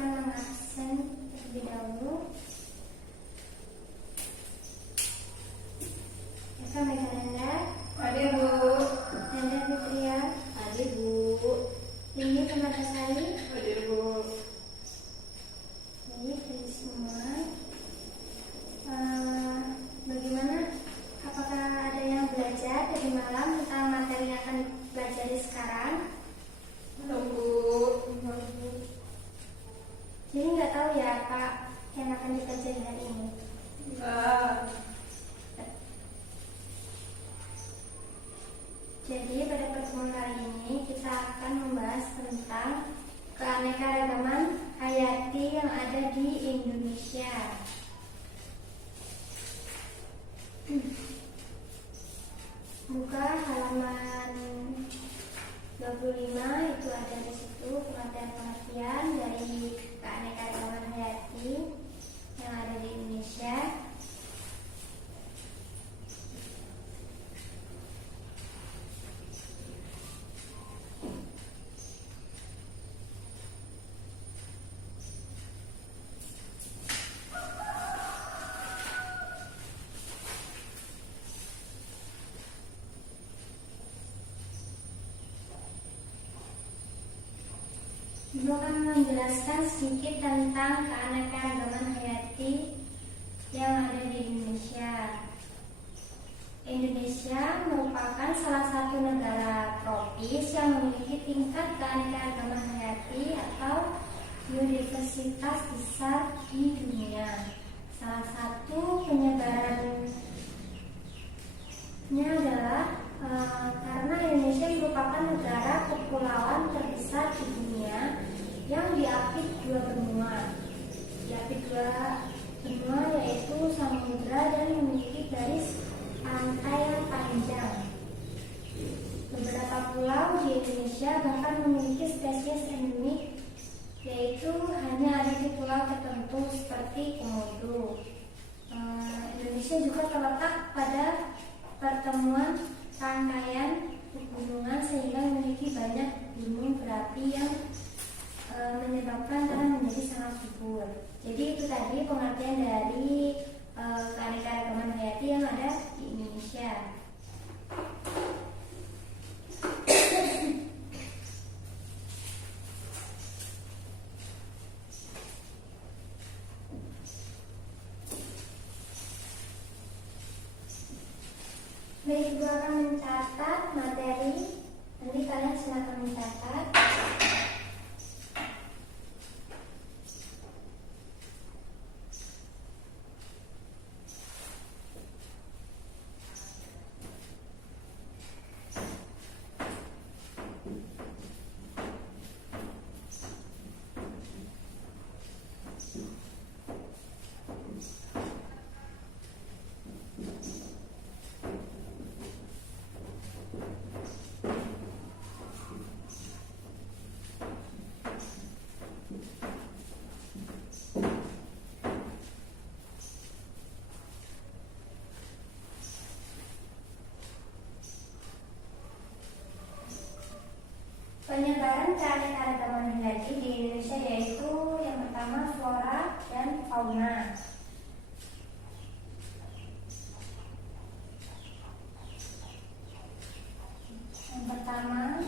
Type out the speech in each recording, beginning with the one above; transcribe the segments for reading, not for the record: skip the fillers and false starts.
akan mengabsen terlebih dahulu. Eka Megananda. Hadir, Bu. Nanda Fitria. Hadir, Bu. Ini Permatasari. Hadir, Bu. Jadi dari semua. Bagaimana? Apakah ada yang belajar dari malam tentang materi yang akan dipelajari sekarang? Belum, Bu. Jadi nggak tahu ya apa yang akan dipelajari hari ini? Enggak. Jadi pada pertemuan kali ini kita akan membahas tentang keanekaragaman hayati yang ada di Indonesia. Buka halaman 25, itu ada di situ pengertian-pengertian dari keanekaragaman hayati yang ada di Indonesia. Ibu akan menjelaskan sedikit tentang keanekaragaman hayati yang ada di Indonesia. Indonesia merupakan salah satu negara tropis yang memiliki tingkat keanekaragaman hayati atau biodiversitas besar di dunia. Salah satu penyebarannya adalah karena Indonesia merupakan negara kepulauan terbesar di dunia yang diapit dua benua. Diapit dua benua yaitu samudra dan memiliki garis pantai yang panjang. Beberapa pulau di Indonesia bahkan memiliki spesies endemik, yaitu hanya ada di pulau tertentu seperti Komodo. Indonesia juga terletak pada pertemuan rangkaian pegunungan sehingga memiliki banyak gunung berapi yang menyebabkan tanah menjadi sangat subur. Jadi itu tadi pengertian dari keanekaragaman hayati yang ada di Indonesia. Baik, Ibu akan mencatat materi. Nanti kalian silakan mencatat. Penyebaran keanekaragaman hayati di Indonesia yaitu yang pertama flora dan fauna. Yang pertama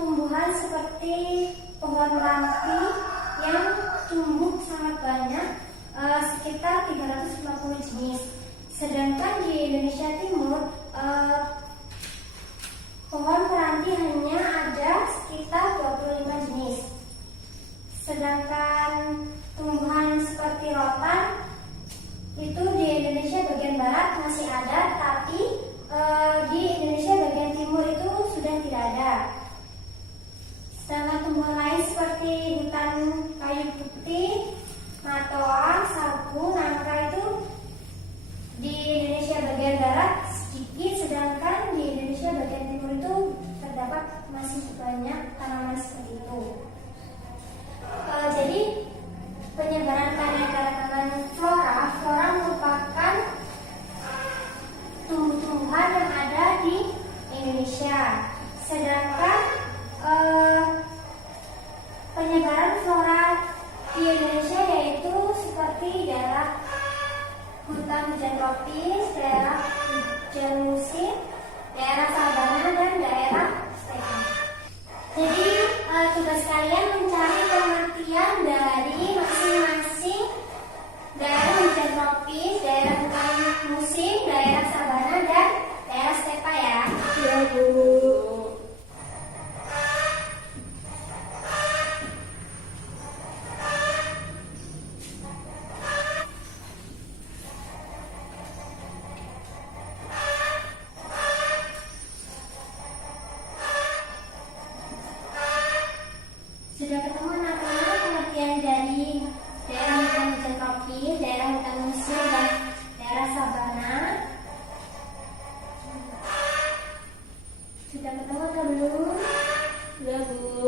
tumbuhan seperti pohon ranti yang tumbuh sangat banyak, sekitar 350 jenis. Sedangkan di Indonesia Timur, pohon ranti hanya ada sekitar 25 jenis. Sedangkan tumbuhan seperti rotan itu di Indonesia bagian barat masih ada, tapi di Indonesia bagian timur itu sudah tidak ada. Sedangkan tumbuhan lain seperti hutan kayu putih, matoa, sagu, nangka itu di Indonesia bagian barat sedikit, sedangkan di Indonesia bagian timur itu terdapat masih banyak tanaman seperti itu. Jadi penyebaran keanekaragaman flora merupakan tumbuh-tumbuhan yang ada di Indonesia. Sedangkan penyebaran flora di Indonesia yaitu seperti daerah hutan hujan tropis, daerah hujan musim, daerah sabana, dan daerah stepa. Jadi tugas kalian mencari pengertian dari masing-masing daerah hujan tropis, daerah hutan musim, daerah sabana, dan daerah stepa ya. Iya, Bu. Sudah ketemu anak-anak pengertian dari daerah hutan tropis, daerah hutan musim, dan daerah sabana? Sudah ketemu atau belum? Iya, Bu.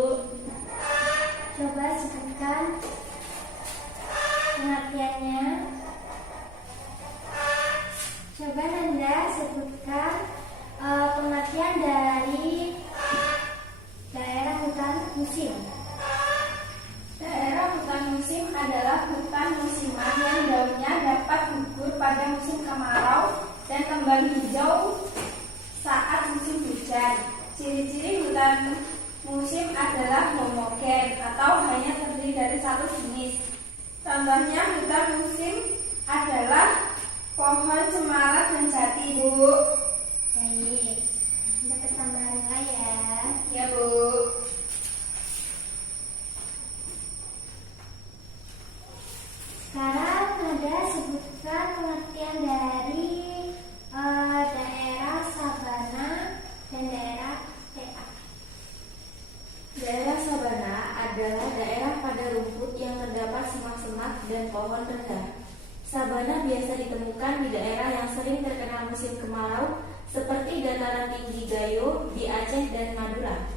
Coba sebutkan pengertiannya. Coba Nanda sebutkan pengertian dari daerah hutan musim. Daerah hutan musim adalah hutan musiman yang daunnya dapat gugur pada musim kemarau dan kembali hijau saat musim hujan. Ciri-ciri hutan musim adalah homogen atau hanya terdiri dari satu jenis. Contohnya hutan musim adalah pohon cemara dan jati, Bu. Baik, dapat tambahan nilai ya. Ya, Bu. Sekarang ada sebutkan pengertian dari daerah sabana dan daerah stepa. Daerah sabana adalah daerah pada rumput yang terdapat semak-semak dan pohon rendah. Sabana biasa ditemukan di daerah yang sering terkena musim kemarau seperti dataran tinggi Gayo di Aceh dan Madura.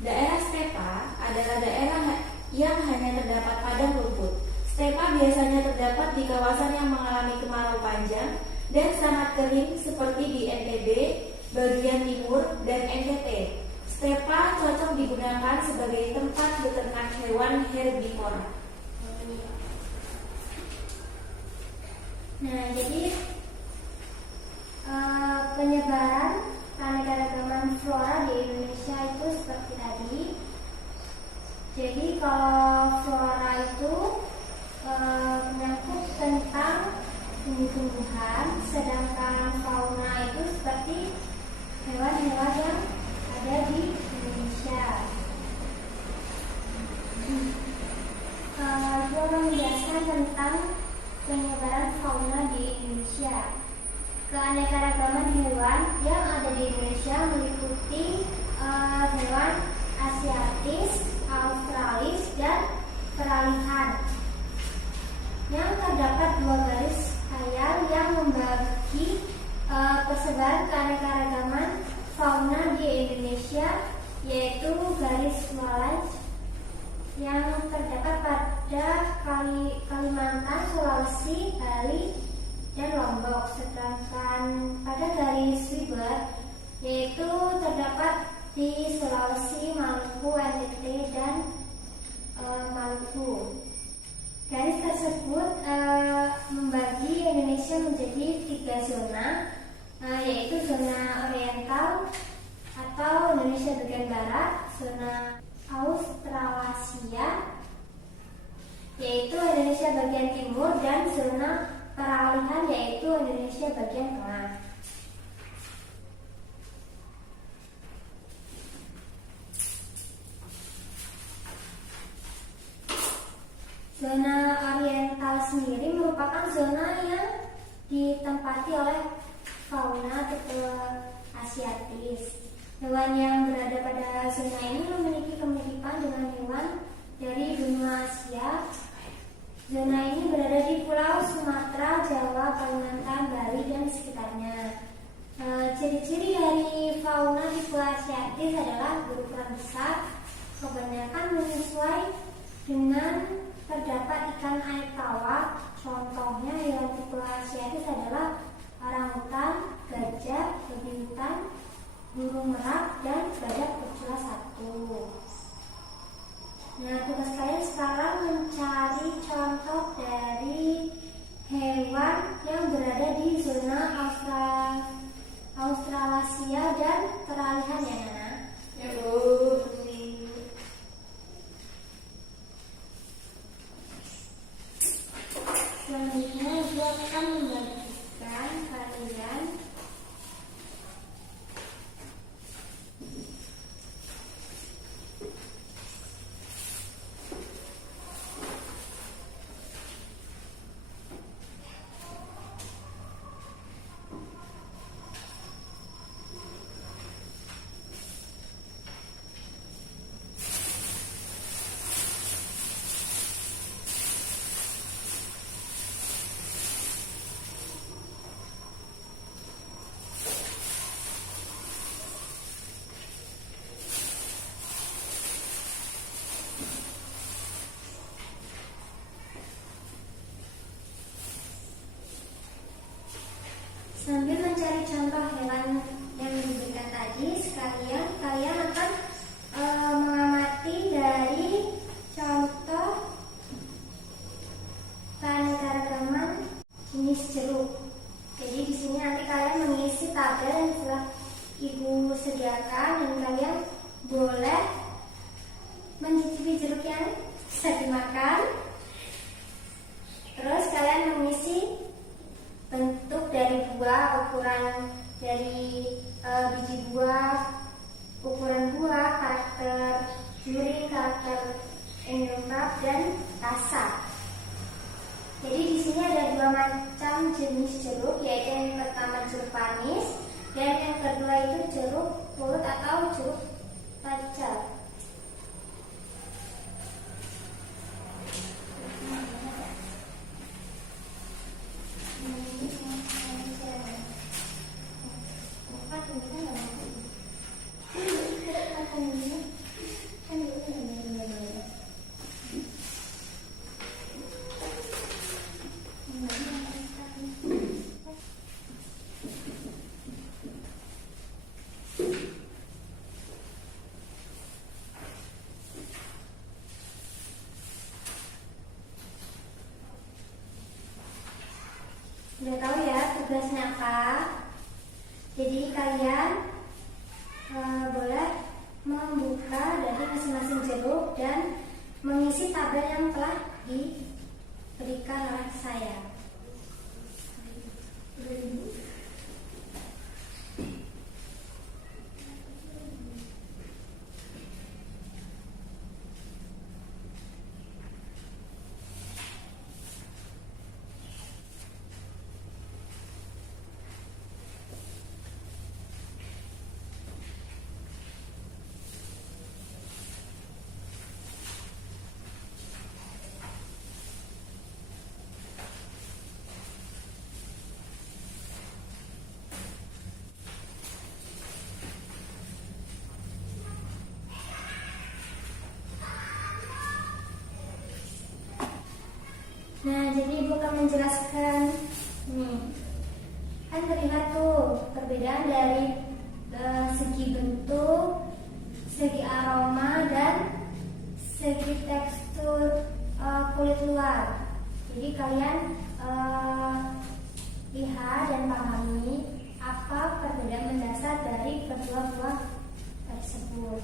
Daerah stepa adalah daerah yang hanya terdapat padang rumput. Stepa biasanya terdapat di kawasan yang mengalami kemarau panjang dan sangat kering seperti di NTB, bagian timur, dan NTT. Stepa cocok digunakan sebagai tempat beternak hewan herbivora. Nah, jadi penyebaran keanekaragaman flora di Indonesia itu seperti tadi. Jadi kalau flora itu menyangkut tentang tumbuh-tumbuhan, sedangkan fauna itu seperti hewan-hewan yang ada di Indonesia. Gue menjelaskan tentang penyebaran fauna di Indonesia. Keanekaragaman hewan yang ada di Indonesia meliputi hewan asiatis, australis, dan peralihan. Yang terdapat dua garis khayal yang membagi persebaran keanekaragaman fauna di Indonesia, yaitu garis Wallace yang terdapat pada Kalimantan, Sulawesi, Bali, dan Lombok. Sedangkan pada garis Weber yaitu terdapat di Sulawesi, Maluku, NTT, dan Maluku. Garis tersebut membagi Indonesia menjadi 3 zona, yaitu zona oriental atau Indonesia bagian barat, zona Australasia, yaitu Indonesia bagian timur, dan zona peralihan, yaitu Indonesia bagian tengah. Zona oriental sendiri merupakan zona yang ditempati oleh fauna tipe asiatis. Hewan yang berada pada zona ini memiliki kemiripan dengan hewan dari benua Asia. Zona ini berada di Pulau Sumatera, Jawa, Kalimantan, Bali, dan sekitarnya. Ciri-ciri dari fauna tipe asiatis adalah berukuran besar, kebanyakan menyesuai dengan terdapat ikan air tawar. Contohnya hewan tipe asiatis adalah orangutan, gajah, babi hutan, burung merak, dan badak bercula 1. Nah, tugas kalian sekarang mencari contoh dari hewan yang berada di zona Australasia dan peralihan, ya Nana? Ya, Bu. Selanjutnya Ibu akan membagikan kalian sambil mencari contoh hewan yang diberikan tadi. Sekalian kalian akan mengamati dari contoh keanekaragaman jenis jeruk. Jadi di sini nanti kalian mengisi tabel yang telah Ibu sediakan, dan kalian boleh mencicipi jeruk yang bisa dimakan. Terus kalian mengisi bentuk dari buah, ukuran dari biji buah, ukuran buah, karakter duri, karakter penyerap, dan rasa. Jadi di sini ada 2 macam jenis jeruk, yaitu yang pertama jeruk manis, dan yang kedua itu jeruk purut atau jeruk tacal. Udah tahu ya tugasnya apa? Jadi kalian boleh membuka dari masing-masing jeruk dan mengisi tabel yang telah diberikan oleh saya. Nah, jadi Ibu akan menjelaskan nih. Kan terlihat tuh perbedaan dari segi bentuk, segi aroma, dan segi tekstur kulit luar. Jadi kalian lihat dan pahami apa perbedaan mendasar dari kedua buah tersebut.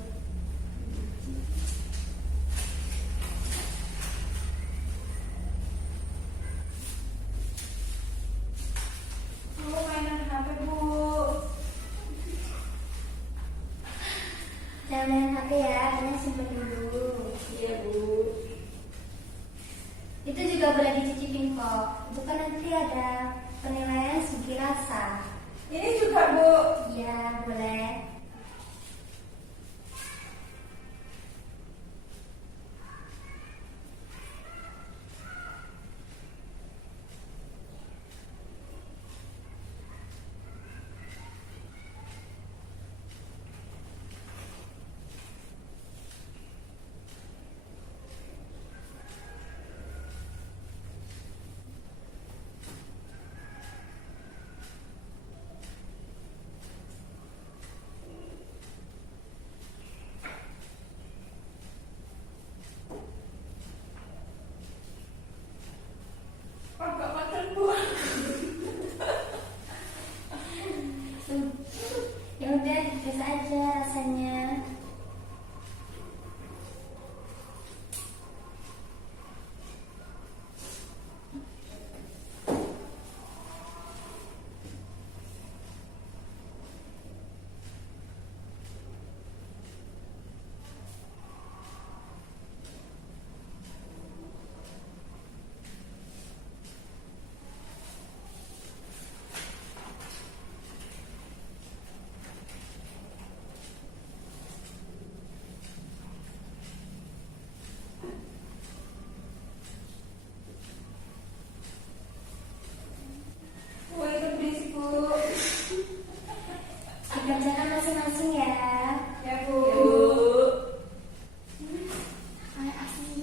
simpan dulu. Iya, Bu. Itu juga boleh dicicipin kok. Itu kan nanti ada penilaian segi rasa. Ini juga, Bu. Iya, boleh. Agak makan, Bu. Ya udah, biasa aja rasanya. Bu, itu berisik, Bu. Dikerjakan masing-masing ya. Ya, Bu. Ya, Bu. Asli.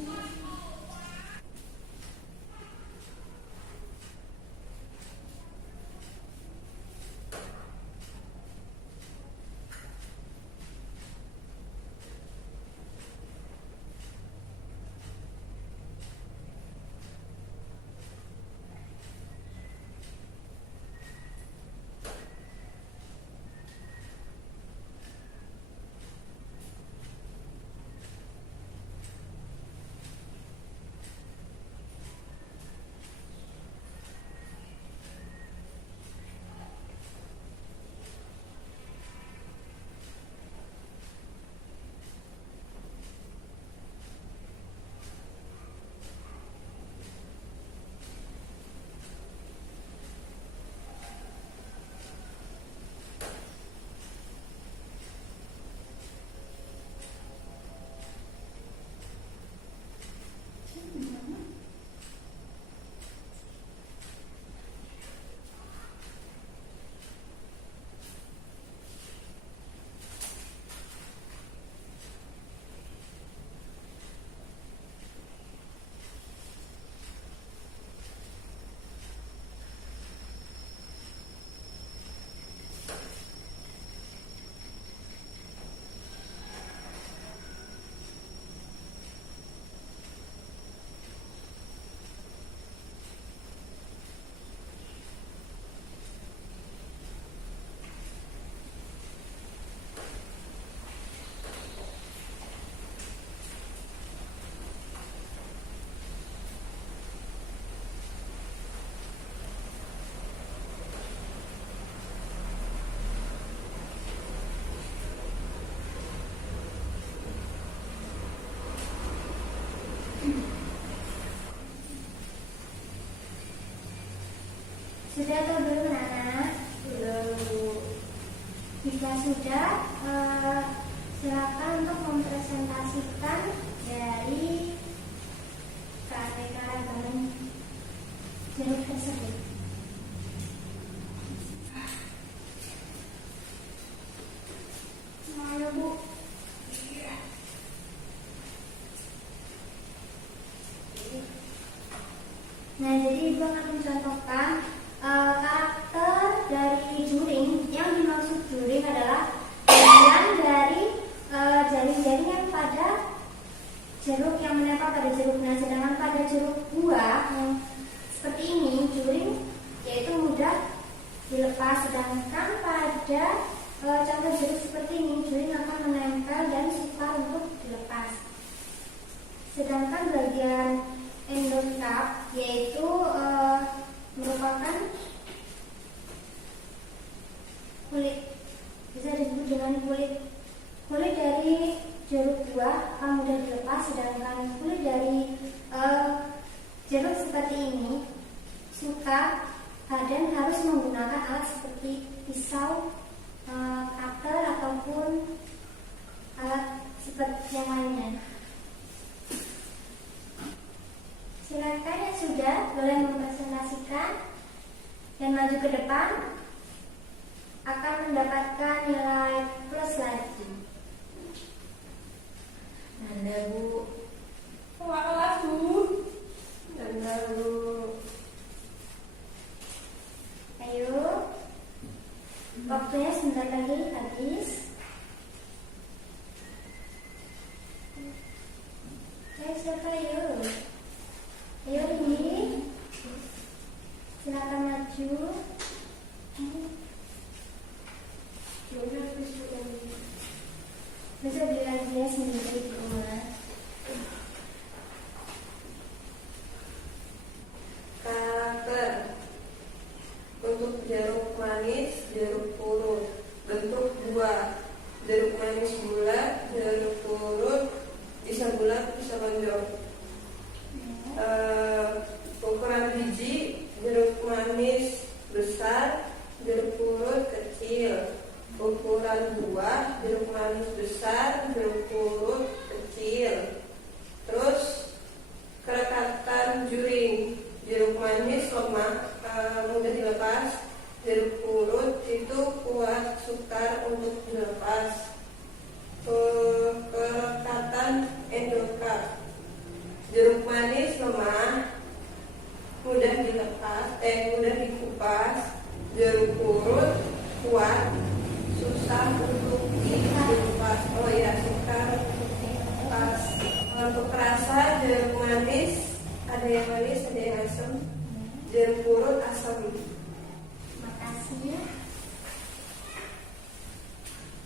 Sudah atau belum, anak? Belum. Jika sudah, silakan untuk mempresentasikan dari keanekaragaman jeruk tersebut. Mana, Bu? Nah, jadi Ibu akan mencontohkan karakter dari juring. Yang dimaksud juring adalah bagian dari jaring-jaring yang pada jeruk yang menempel pada jeruk. Nah, sedangkan pada jeruk buah yang seperti ini, juring yaitu mudah dilepas. Sedangkan pada contoh jeruk seperti ini, juring akan menempel dan sukar untuk dilepas. Sedangkan bagian endokap yaitu merupakan kulit, bisa disebut dengan kulit dari jeruk buah akan mudah dilepas, sedangkan kulit dari jeruk seperti ini dan harus menggunakan alat seperti pisau, cutter ataupun alat seperti yang lainnya. Silakan yang sudah boleh mempresentasikan dan maju ke depan, akan mendapatkan nilai plus lagi. Nanda, Bu. Kelas, Bu. Nanda, Bu. Ayo, waktunya sebentar lagi habis. Ayo, siapa ayo? Ayo ini, silakan maju. Bisa beli lagi ya sendiri di rumah. Karakter. Untuk jeruk manis, jeruk purut. Bentuk buah. Jeruk manis bulat, jeruk purut bisa bulat, bisa lonjong. Ukuran biji, jeruk manis besar, jeruk purut kecil. Ukuran buah, jeruk manis besar, jeruk purut kecil. Terus kerekatan juring, jeruk manis lemah, mudah dilepas. Jeruk purut itu kuat, sukar untuk dilepas. Kerekatan endokarp, jeruk manis lemah, mudah dilepas, mudah dikupas. Jeruk purut kuat, susah untuk dilepas. Oh ya, sukar untuk dilepas. Untuk rasa, jeruk manis ada yang manis, ada yang asam. Jeruk purut asam. Makasih.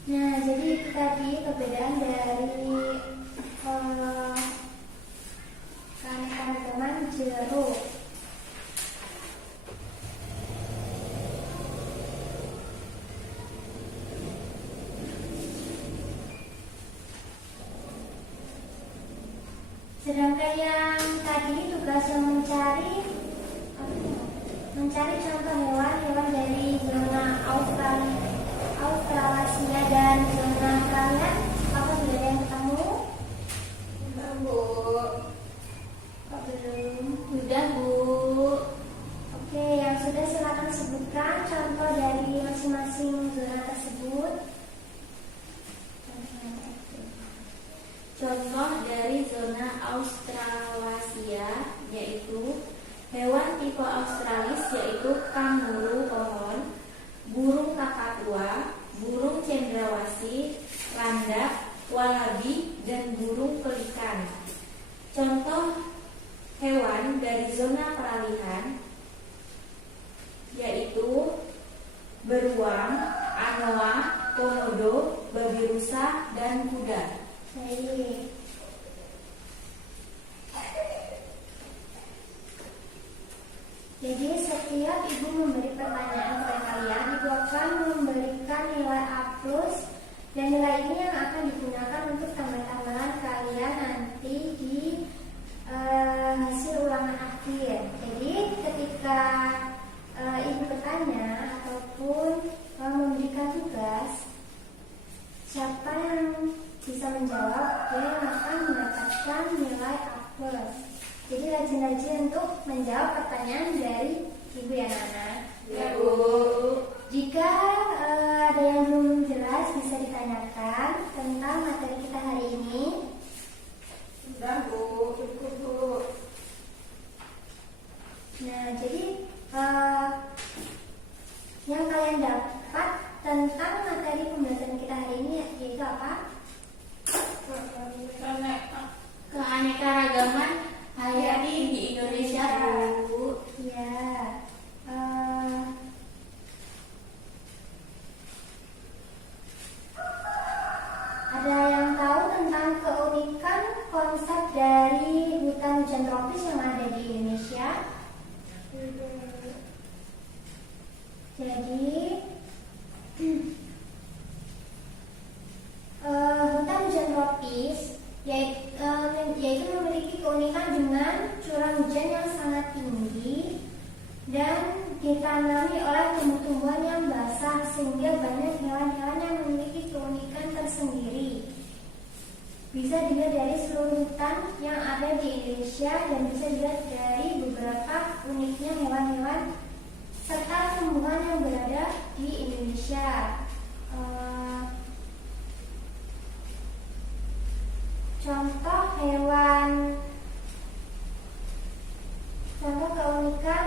Nah, jadi itu tadi perbedaan dari keanekaragaman jeruk. Sedangkan yang tadi tugasnya mencari contoh hewan dari zona Australasia dan zona kalian. Apa sudah ada yang ketemu? Bu. Kok belum? Sudah, Bu. Oke, yang sudah silakan sebutkan contoh dari masing-masing zona tersebut. Contoh dari zona Australasia yaitu hewan tipe Australis yaitu kanguru pohon, burung kakatua, burung cendrawasih, landak, walabi, dan burung pelikan. Contoh hewan dari zona peralihan yaitu beruang, anoa, komodo, babi rusa, dan kuda. Baik. Jadi setiap ibu memberi pertanyaan kepada kalian, ibu akan memberikan nilai A+, dan nilai ini yang akan digunakan untuk tambah-tambahan kalian nanti di hasil ulangan akhir. Jadi ketika ibu bertanya ataupun memberikan tugas, siapa yang bisa menjawab, dia yang akan mendapatkan nilai A+. Jadi rajin-rajin untuk menjawab pertanyaan dari ibu ya, Nana. Ya, Bu. Jika ada yang belum jelas bisa ditanyakan tentang materi kita hari ini. Sudah, Bu. Cukup, Bu. Nah, jadi yang kalian dapat tentang materi pembelajaran kita hari ini yaitu apa? Keanekaragaman hayati di Indonesia, Bu. Ya, ada yang tahu tentang keunikan konsep dari hutan hujan tropis yang ada di Indonesia? Jadi hutan hujan tropis yaitu yaitu memiliki keunikan dengan curah hujan yang sangat tinggi dan ditanami oleh tumbuh-tumbuhan yang basah sehingga banyak hewan-hewan yang memiliki keunikan tersendiri. Bisa dilihat dari seluruh hutan yang ada di Indonesia dan bisa dilihat dari beberapa uniknya hewan-hewan serta tumbuhan yang berada di Indonesia. Contoh keunikan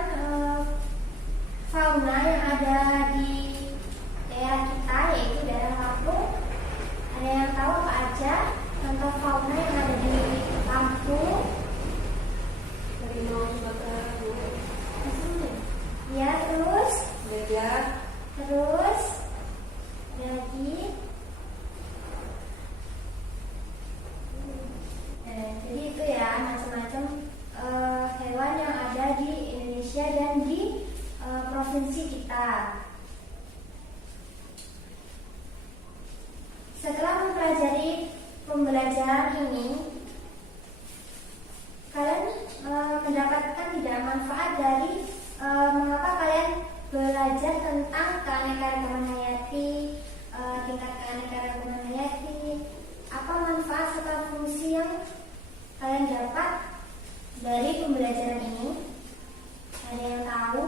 fauna yang ada di daerah kita yaitu daerah Lampung. Ada yang tahu apa aja contoh fauna yang ada di Lampung? Harimau Sumatera, Bu. Ya, terus Gajah, lagi. Jadi itu ya macam-macam hewan yang ada di Indonesia dan di provinsi kita. Setelah mempelajari pembelajaran ini, kalian mendapatkan tidak manfaat dari mengapa kalian belajar tentang keanekaragaman hayati, tingkat keanekaragaman hayati, apa manfaat serta fungsi yang kalian dapat dari pembelajaran ini? Ada yang tahu?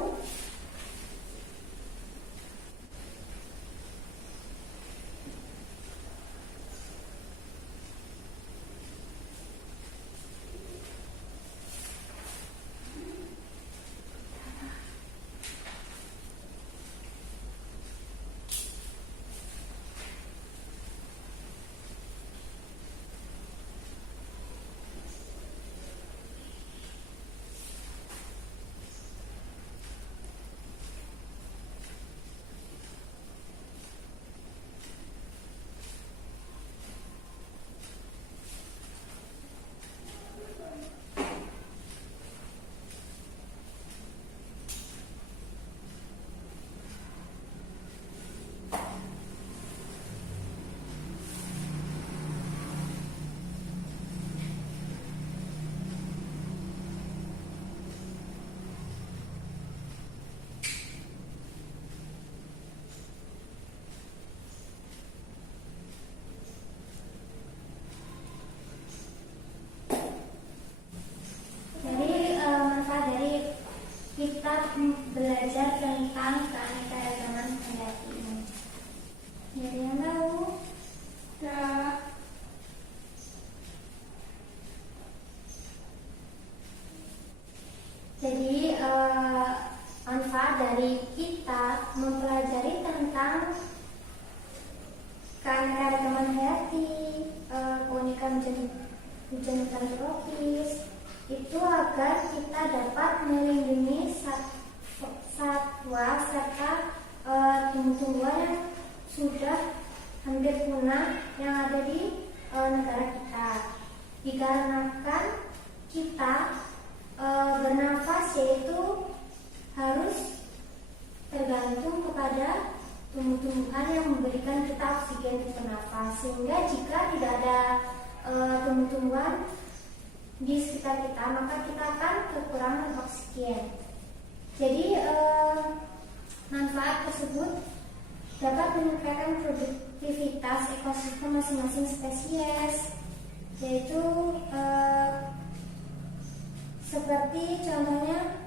Kita belajar tentang keanekaragaman hayati ini. Ada yang tahu? Jadi manfaat dari kita mempelajari tentang keanekaragaman hayati, keunikan hujan tropis, itu agar kita dapat melindungi satwa serta tumbuh-tumbuhan yang sudah hampir punah yang ada di negara kita. Dikarenakan kita bernafas yaitu harus tergantung kepada tumbuh-tumbuhan yang memberikan kita oksigen untuk bernafas, sehingga jika tidak ada tumbuh-tumbuhan di sekitar kita, maka kita akan kekurangan oksigen. Jadi manfaat tersebut dapat meningkatkan produktivitas ekosistem masing-masing spesies, yaitu seperti contohnya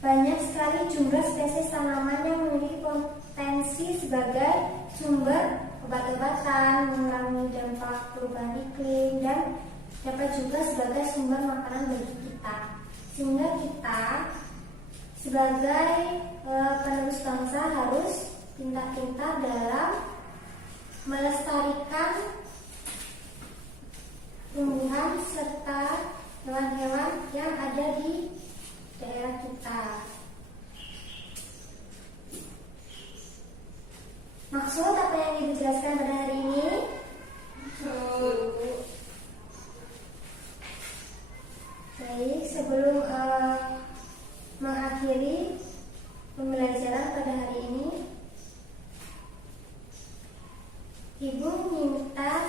banyak sekali jumlah spesies tanaman yang memiliki potensi sebagai sumber obat-obatan, mengurangi dampak perubahan iklim, dan dapat juga sebagai sumber makanan bagi kita. Sehingga kita sebagai penerus bangsa harus pintar-pintar dalam melestarikan tumbuhan serta hewan-hewan yang ada di daerah kita. Maksud apa yang Ibu jelaskan pada hari ini? Baik, sebelum mengakhiri pembelajaran pada hari ini, Ibu minta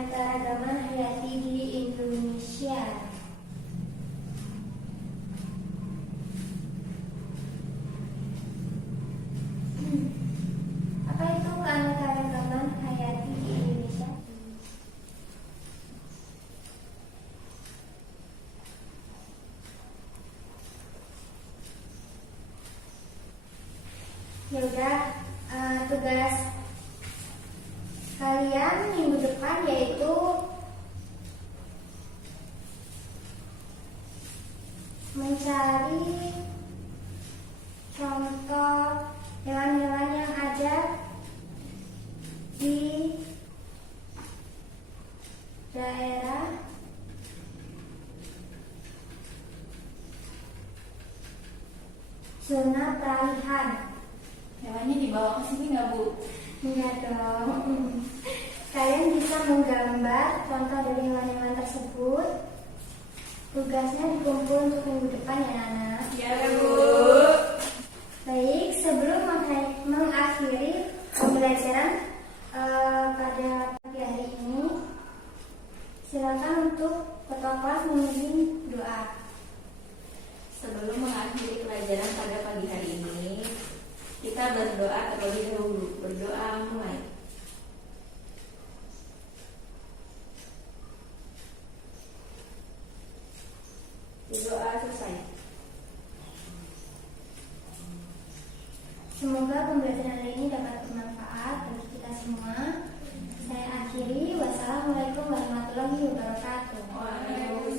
keanekaragaman hayati di Indonesia. Apa itu keanekaragaman hayati di Indonesia? Ya udah, tugas kalian minggu depan yaitu mencari contoh hewan-hewan yang ada di daerah zona peralihan. Hewannya dibawa ke sini nggak, Bu? Enggak dong. Kalian bisa menggambar contoh dari hewan-hewan tersebut. Tugasnya dikumpul untuk minggu depan ya, Nana. Iya, Bu. Baik, sebelum mengakhiri pembelajaran pada pagi hari ini, silakan untuk ketua kelas memimpin doa. Sebelum mengakhiri pelajaran pada pagi hari ini, kita berdoa terlebih dahulu. Berdoa mulai. Berdoa selesai. Semoga pembelajaran hari ini dapat bermanfaat bagi kita semua. Saya akhiri. Wassalamualaikum warahmatullahi wabarakatuh. Waalaikumsalam.